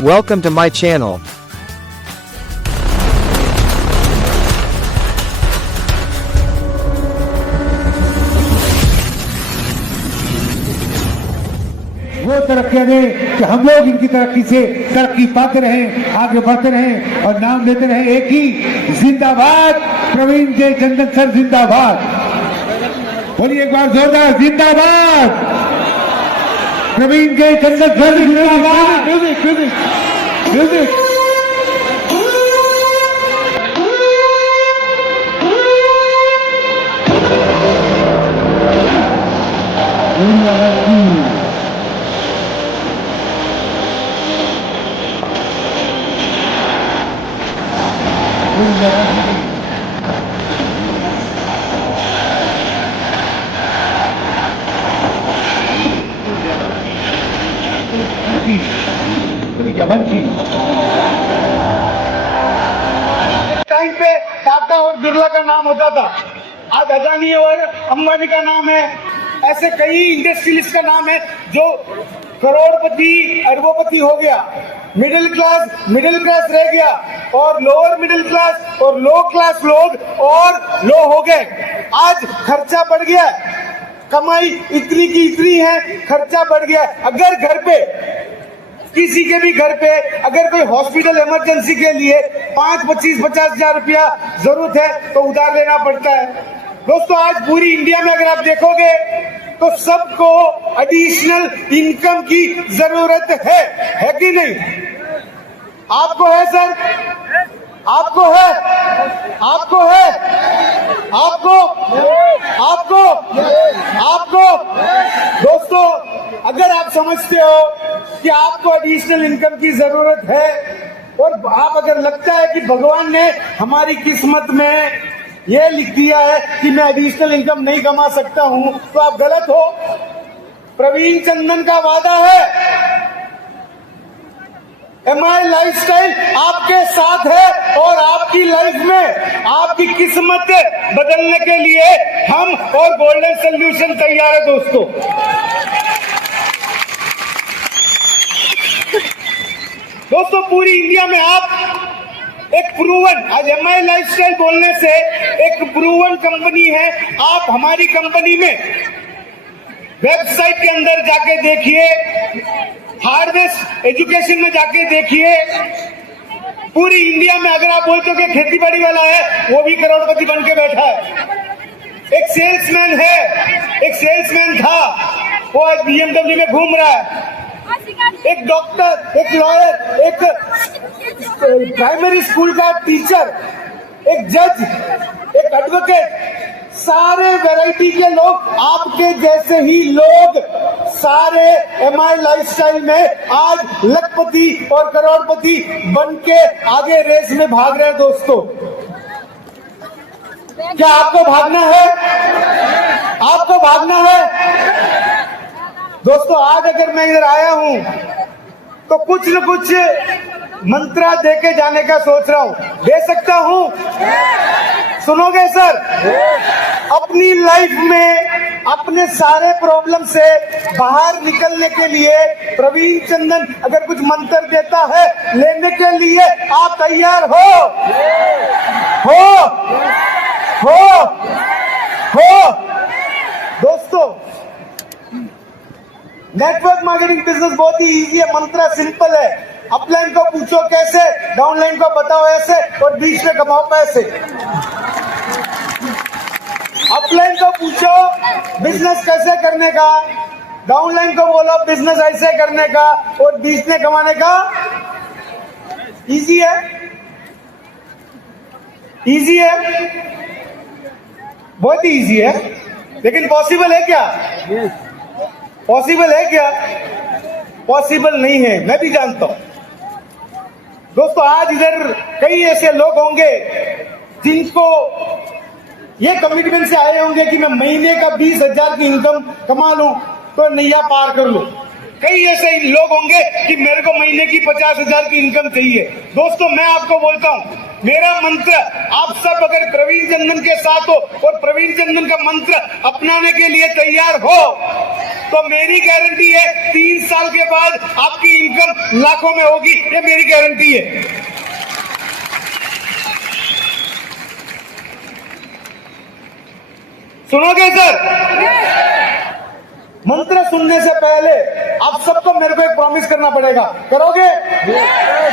Welcome to my channel. वो तरक्कियां दें कि हम लोग इनकी तरक्की से तरक्की पाते रहें, आगे बढ़ते रहें और नाम लेते रहें एक ही, जिंदाबाद प्रवीण जय चंदन सर, जिंदाबाद। बोलिए एक बार जोरदार, जिंदाबाद प्रवीण जय चंदन सर, जिंदाबाद। म्यूजिक टाइम पे टाटा और बिरला का नाम होता था, आज अदानी और अंबानी का नाम है। ऐसे कई इंडस्ट्रियलिस्ट का नाम है जो करोड़पति अरबोपति हो गया। मिडिल क्लास रह गया और लोअर मिडिल क्लास और लो क्लास लोग और लो हो गए। आज खर्चा बढ़ गया, कमाई इतनी की इतनी है, खर्चा बढ़ गया। अगर घर पे किसी के भी घर पे अगर कोई हॉस्पिटल इमरजेंसी के लिए 5, 25, 50 हजार रुपया जरूरत है तो उधार लेना पड़ता है। दोस्तों आज पूरी इंडिया में अगर आप देखोगे तो सबको एडिशनल इनकम की जरूरत है कि नहीं? आपको है सर, आपको है, आपको है, आपको दोस्तों अगर आप समझते हो कि आपको एडिशनल इनकम की जरूरत है और आप अगर लगता है कि भगवान ने हमारी किस्मत में ये लिख दिया है कि मैं एडिशनल इनकम नहीं कमा सकता हूं, तो आप गलत हो। प्रवीण चंदन का वादा है, MI लाइफस्टाइल आपके साथ है और आपकी लाइफ में आपकी किस्मत बदलने के लिए हम और गोल्डन सॉल्यूशन तैयार है दोस्तों। दोस्तों पूरी इंडिया में आप एक प्रूवन, आज MI लाइफस्टाइल बोलने से एक प्रूवन कंपनी है। आप हमारी कंपनी में वेबसाइट के अंदर जाके देखिए, हार्वेस्ट एजुकेशन में जाके देखिए। पूरी इंडिया में अगर आप बोलते हो कि खेती बाड़ी वाला है, वो भी करोड़पति बन के बैठा है। एक सेल्समैन है, एक सेल्समैन था, वो आज BMW में घूम रहा है। एक डॉक्टर, एक लॉयर, एक प्राइमरी स्कूल का टीचर, एक जज, एक एडवोकेट, सारे वैरायटी के लोग, आपके जैसे ही लोग सारे MI लाइफस्टाइल में आज लखपति और करोड़पति बन के आगे रेस में भाग रहे हैं दोस्तों। क्या आपको भागना है? आपको भागना है दोस्तों। आज अगर मैं इधर आया हूं तो कुछ न कुछ मंत्रा दे के जाने का सोच रहा हूं। दे सकता हूं? सुनोगे सर? अपनी लाइफ में अपने सारे प्रॉब्लम से बाहर निकलने के लिए प्रवीण चंदन अगर कुछ मंत्र देता है लेने के लिए, आप तैयार हो? दोस्तों नेटवर्क मार्केटिंग बिजनेस बहुत ही इजी है, मंत्र सिंपल है। अपलाइन को पूछो कैसे, डाउनलाइन को बताओ ऐसे और बीच में कमाओ पैसे। अपलाइन को पूछो बिजनेस कैसे करने का, डाउनलाइन को बोलो बिजनेस ऐसे करने का और बीच में कमाने का। इजी है, इजी है, बहुत ही इजी है। लेकिन पॉसिबल है क्या? पॉसिबल है क्या? पॉसिबल नहीं है, मैं भी जानता हूं दोस्तों। आज इधर कई ऐसे लोग होंगे जिनको ये कमिटमेंट से आए होंगे कि मैं महीने का 20,000 की इनकम कमा लूं तो नैया पार कर लूं। कई ऐसे लोग होंगे कि मेरे को महीने की 50,000 की इनकम चाहिए। दोस्तों मैं आपको बोलता हूं, मेरा मंत्र, आप सब अगर प्रवीण चंदन के साथ हो और प्रवीण चंदन का मंत्र अपनाने के लिए तैयार हो तो मेरी गारंटी है 3 साल के बाद आपकी इनकम लाखों में होगी, ये मेरी गारंटी है। सुनोगे सर? मंत्र सुनने से पहले आप सबको मेरे को एक प्रॉमिस करना पड़ेगा, करोगे?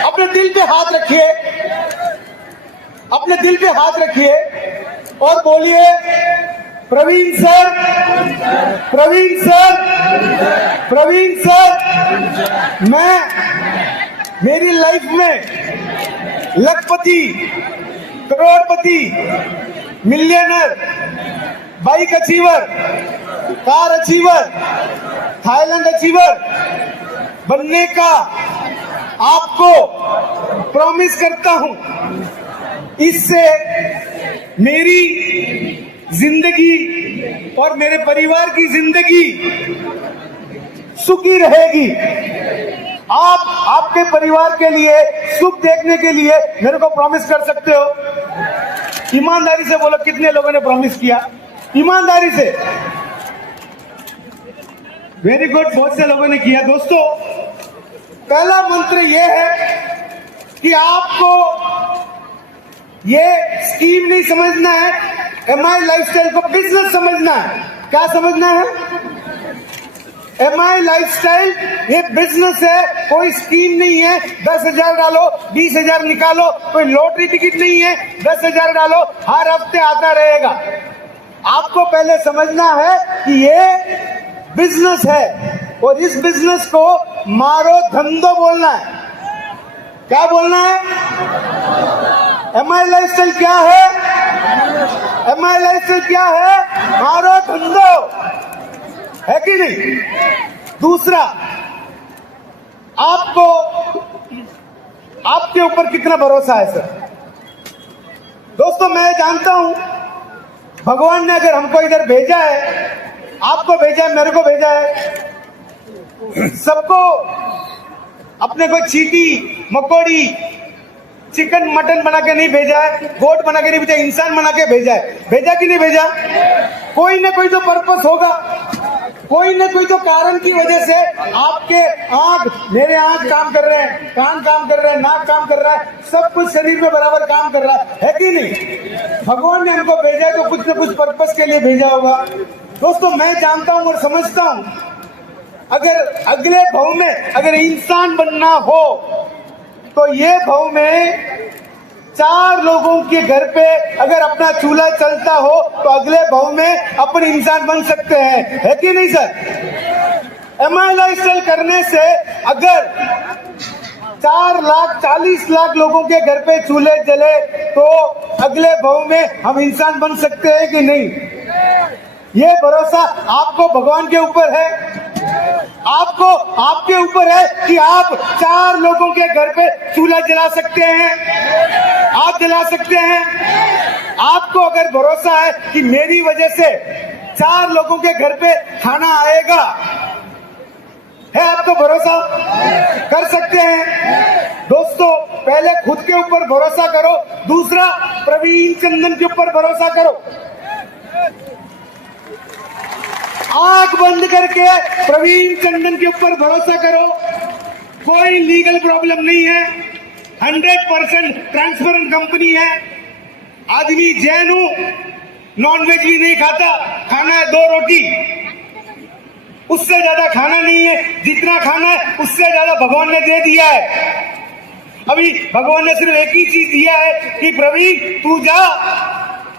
अपने दिल पे हाथ रखिए, अपने दिल पे हाथ रखिए और बोलिए, Praveen sir, Praveen sir, Praveen sir, मैं मेरी लाइफ में लखपति, करोड़पति, millionaire, bike achiever, car achiever, Thailand achiever बनने का आपको प्रॉमिस करता हूं। इससे मेरी जिंदगी और मेरे परिवार की जिंदगी सुखी रहेगी। आप आपके परिवार के लिए सुख देखने के लिए मेरे को प्रॉमिस कर सकते हो? ईमानदारी से बोलो, कितने लोगों ने प्रॉमिस किया? ईमानदारी से। वेरी गुड, बहुत से लोगों ने किया। दोस्तों, पहला मंत्र यह है कि आपको ये स्कीम नहीं समझना है, एमआई लाइफस्टाइल को बिजनेस समझना है। क्या समझना है? एमआई लाइफस्टाइल ये बिजनेस है, कोई स्कीम नहीं है। 10,000 डालो, 20,000 निकालो, कोई लॉटरी टिकट नहीं है। 10,000 डालो, हर हफ्ते आता रहेगा। आपको पहले समझना है कि ये बिजनेस है और इस बिजनेस को मारो धंधो बोलना है। क्या बोलना है? एमआई लाइफस्टाइल क्या है? एमआई लाइफस्टाइल क्या है? मारो धंधो, है कि नहीं? दूसरा, आपको आपके ऊपर कितना भरोसा है सर? दोस्तों, मैं जानता हूं भगवान ने अगर हमको इधर भेजा है, आपको भेजा है, मेरे को भेजा है, सबको अपने को चीटी मकोड़ी चिकन मटन बना के नहीं भेजा है, गोट बना के नहीं भेजा, इंसान बना के भेजा है। भेजा कि नहीं भेजा? कोई ना कोई तो पर्पस होगा, कोई ना कोई तो कारण की वजह से आपके आंख, मेरे आंख काम कर रहे हैं, कान काम कर रहे हैं, नाक काम कर रहा है, सब कुछ शरीर में बराबर काम कर रहा है कि नहीं? भगवान ने हमको भेजा तो कुछ ना कुछ पर्पस के लिए भेजा होगा। दोस्तों, मैं जानता हूं और समझता हूं, अगर अगले भव में अगर इंसान बनना हो तो ये भव में 4 लोगों के घर पे अगर अपना चूल्हा चलता हो तो अगले भव में अपन इंसान बन सकते हैं, है कि नहीं सर? एमआई लाइफस्टाइल करने से अगर 4 लाख 40 लाख लोगों के घर पे चूल्हे जले तो अगले भव में हम इंसान बन सकते हैं कि नहीं? ये भरोसा आपको भगवान के ऊपर है, आपको आपके ऊपर है कि आप 4 लोगों के घर पे चूल्हा जला सकते हैं, आप जला सकते हैं। आपको अगर भरोसा है कि मेरी वजह से 4 लोगों के घर पे खाना आएगा, है आपको भरोसा? कर सकते हैं। दोस्तों, पहले खुद के ऊपर भरोसा करो, दूसरा प्रवीण चंदन के ऊपर भरोसा करो। आंख बंद करके प्रवीण चंदन के ऊपर भरोसा करो। कोई लीगल प्रॉब्लम नहीं है, 100% ट्रांसपेरेंट कंपनी है। आदमी जैन हूं, नॉनवेज भी नहीं खाता, खाना है 2 रोटी, उससे ज्यादा खाना नहीं है। जितना खाना है उससे ज्यादा भगवान ने दे दिया है। अभी भगवान ने सिर्फ एक ही चीज दिया है कि प्रवीण तू जा,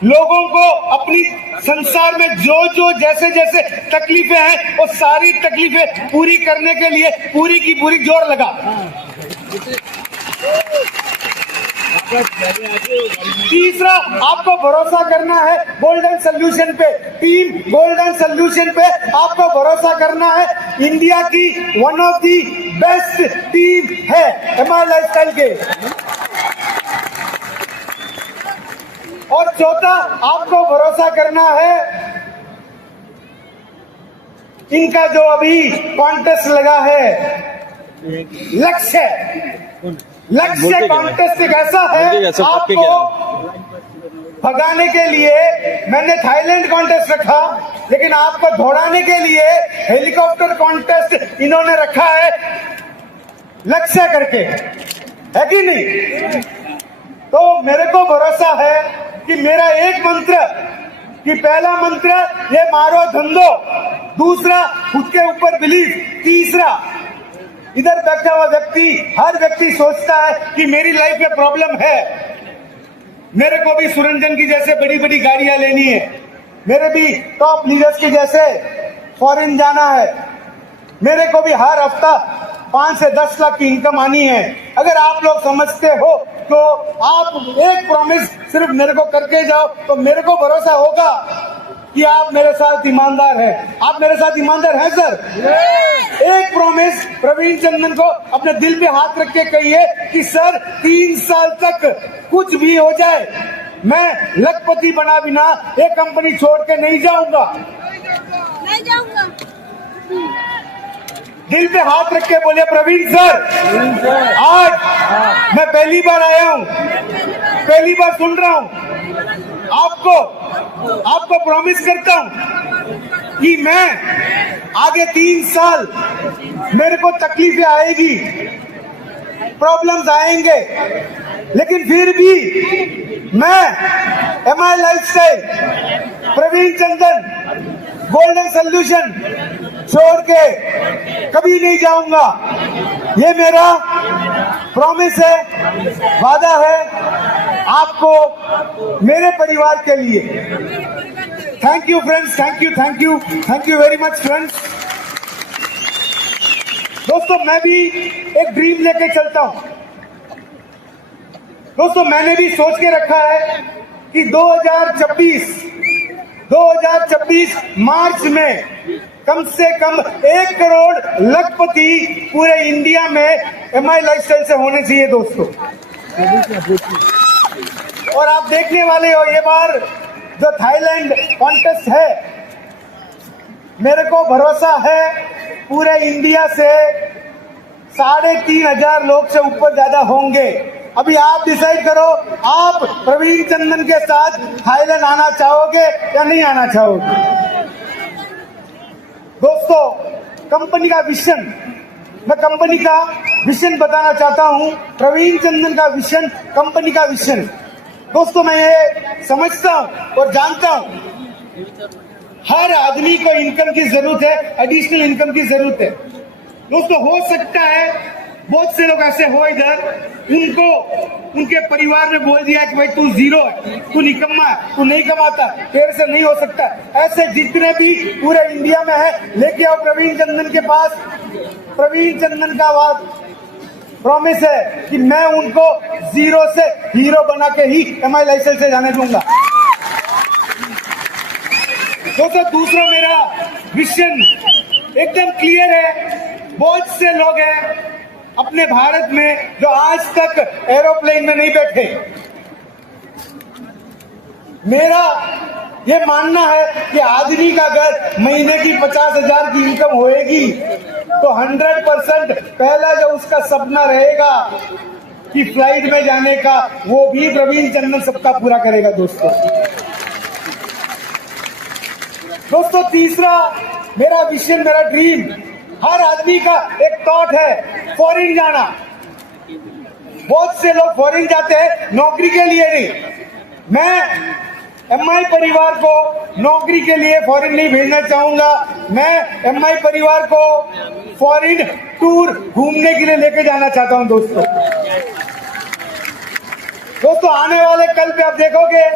लोगों को अपनी संसार में जो जो जैसे जैसे तकलीफें हैं वो सारी तकलीफें पूरी करने के लिए पूरी की पूरी जोर लगा। तीसरा, आपको भरोसा करना है गोल्डन सोल्यूशन पे, टीम गोल्डन सोल्यूशन पे आपको भरोसा करना है। इंडिया की one of the best team है एमआई लाइफस्टाइल के। और चौथा, आपको भरोसा करना है इनका जो अभी कॉन्टेस्ट लगा है, लक्ष्य कॉन्टेस्ट एक ऐसा है आपको भगाने के लिए। मैंने थाईलैंड कॉन्टेस्ट रखा, लेकिन आपको दौड़ाने के लिए हेलीकॉप्टर कॉन्टेस्ट इन्होंने रखा है लक्ष्य करके, है कि नहीं? तो मेरे को भरोसा है कि मेरा एक मंत्र, कि पहला मंत्र ये मारो धंधो, दूसरा खुद के ऊपर बिलीव, तीसरा इधर बैठा हुआ व्यक्ति, हर व्यक्ति सोचता है कि मेरी लाइफ में प्रॉब्लम है, मेरे को भी सुरंजन की जैसे बड़ी बड़ी गाड़ियां लेनी है, मेरे भी टॉप लीडर्स के जैसे फॉरेन जाना है, मेरे को भी हर हफ्ता 5 से 10 लाख की इनकम आनी है। अगर आप लोग समझते हो तो आप एक प्रॉमिस सिर्फ मेरे को करके जाओ, तो मेरे को भरोसा होगा कि आप मेरे साथ ईमानदार हैं। आप मेरे साथ ईमानदार हैं सर? एक प्रॉमिस प्रवीण चंदन को अपने दिल पे हाथ रख के कहिए कि सर 3 साल तक कुछ भी हो जाए, मैं लखपति बना बिना ये कंपनी छोड़ के नहीं जाऊंगा। नहीं जाऊंगा। दिल पे हाथ रख के बोले प्रवीण सर, आज मैं पहली बार आया हूँ, पहली बार सुन रहा हूँ, आपको प्रॉमिस करता हूँ कि मैं आगे 3 साल मेरे को तकलीफें आएगी, प्रॉब्लम्स आएंगे, लेकिन फिर भी मैं एमआई लाइफस्टाइल, प्रवीण चंदन, गोल्डन सॉल्यूशन छोड़ के कभी नहीं जाऊंगा। ये मेरा प्रॉमिस है, वादा है आपको, मेरे परिवार के लिए। Thank you friends, thank you very much friends. दोस्तों मैं भी एक ड्रीम लेके चलता हूं। दोस्तों मैंने भी सोच के रखा है कि 2026 मार्च में कम से कम 1 करोड़ लखपति पूरे इंडिया में एमआई लाइफस्टाइल से होने चाहिए दोस्तों। और आप देखने वाले हो ये बार जो थाईलैंड कॉन्टेस्ट है, मेरे को भरोसा है पूरे इंडिया से 3,500 लोग से ऊपर ज्यादा होंगे। अभी आप डिसाइड करो, आप प्रवीण चंदन के साथ थाईलैंड आना चाहोगे या नहीं आना चाहोगे? दोस्तों कंपनी का विजन, मैं कंपनी का विजन बताना चाहता हूं, प्रवीण चंदन का विजन, कंपनी का विजन। दोस्तों मैं ये समझता हूं और जानता हूं हर आदमी को इनकम की जरूरत है, एडिशनल इनकम की जरूरत है। दोस्तों हो सकता है बहुत से लोग ऐसे हो इधर, उनको उनके परिवार ने बोल दिया कि भाई तू जीरो है, तू निकम्मा है, तू नहीं कमाता, तेरे से नहीं हो सकता। ऐसे जितने भी पूरे इंडिया में है, लेके आओ प्रवीण चंदन के पास। प्रवीण चंदन का बात प्रॉमिस है कि मैं उनको जीरो से हीरो बना के ही एमआई लाइसेंस से जाने दूंगा। दोस्तों दूसरा मेरा विजन एकदम क्लियर है। बहुत से लोग हैं अपने भारत में जो आज तक एरोप्लेन में नहीं बैठे। मेरा ये मानना है कि आदमी का अगर महीने की 50,000 की इनकम होएगी तो 100% पहला जो उसका सपना रहेगा कि फ्लाइट में जाने का, वो भी प्रवीण चंदन सबका पूरा करेगा दोस्तों तीसरा मेरा विजन, मेरा ड्रीम, हर आदमी का एक थॉट है फॉरेन जाना। बहुत से लोग फॉरेन जाते हैं नौकरी के लिए नहीं। मैं एमआई परिवार को नौकरी के लिए फॉरेन नहीं भेजना चाहूंगा। मैं एमआई परिवार को फॉरेन टूर घूमने के लिए लेके जाना चाहता हूं दोस्तों आने वाले कल पे आप देखोगे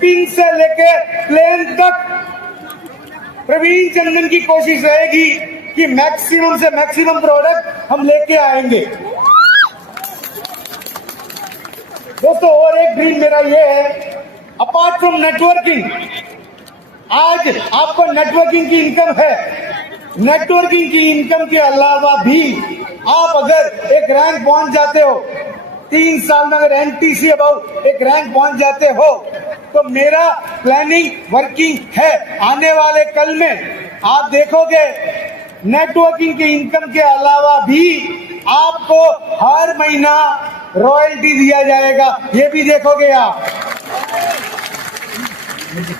पिन से लेके प्लेन तक प्रवीण चंदन की कोशिश रहेगी कि मैक्सिमम से मैक्सिमम प्रोडक्ट हम लेके आएंगे। दोस्तों और एक ड्रीम मेरा ये है, अपार्ट फ्रॉम नेटवर्किंग, आज आपको नेटवर्किंग की इनकम है, नेटवर्किंग की इनकम के अलावा भी आप अगर एक रैंक पहुंच जाते हो, 3 साल में अगर एनटीसी अबाउट एक रैंक पहुंच जाते हो, तो मेरा प्लानिंग वर्किंग है। आने वाले कल में आप देखोगे नेटवर्किंग की इनकम के अलावा भी आपको हर महीना रॉयल्टी दिया जाएगा, ये भी देखोगे आप।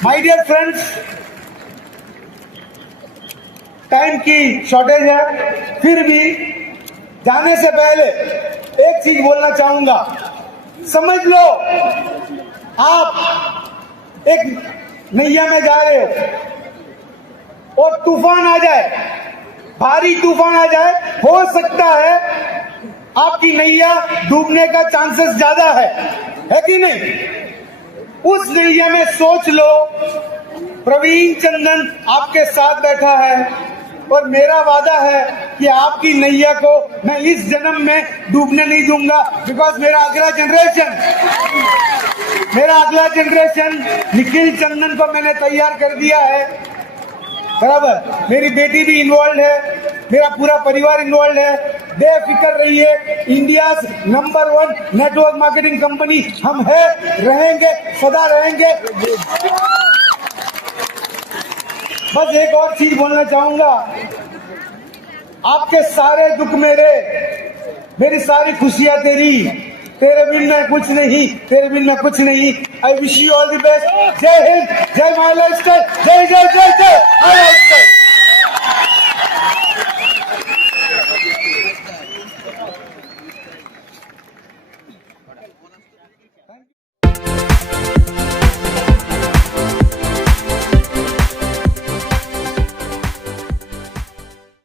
माय डियर फ्रेंड्स, टाइम की शॉर्टेज है, फिर भी जाने से पहले एक चीज बोलना चाहूंगा। समझ लो आप एक नैया में जा रहे हो और तूफान आ जाए, भारी तूफान आ जाए, हो सकता है आपकी नैया डूबने का चांसेस ज्यादा है कि नहीं? उस नैया में सोच लो प्रवीण चंदन आपके साथ बैठा है और मेरा वादा है कि आपकी नैया को मैं इस जन्म में डूबने नहीं दूंगा। बिकॉज मेरा अगला जनरेशन निखिल चंदन को मैंने तैयार कर दिया है, बराबर। मेरी बेटी भी इन्वॉल्व है, मेरा पूरा परिवार इन्वॉल्व है। बेफिक्र रहिए, India number 1 network marketing company हम है, रहेंगे, सदा रहेंगे। बस एक और चीज बोलना चाहूंगा, आपके सारे दुख मेरी सारी खुशियां तेरी, तेरे बिन मैं कुछ नहीं, तेरे बिन मैं कुछ नहीं। I wish you all the best. जय हिंद, जय माय लाइफस्टाइल, जय जय जय जय माय लाइफस्टाइल।